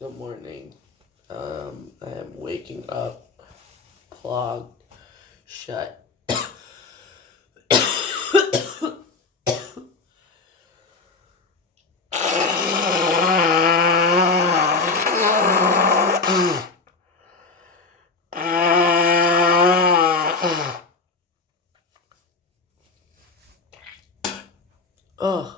Good morning. I am waking up clogged shut. Oh.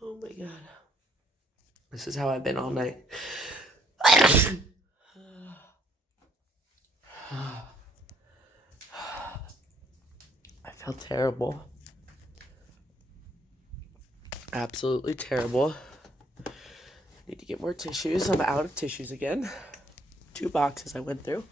Oh my god. This is how I've been all night. I feel terrible. Absolutely terrible. Need to get more tissues. I'm out of tissues again. 2 boxes I went through.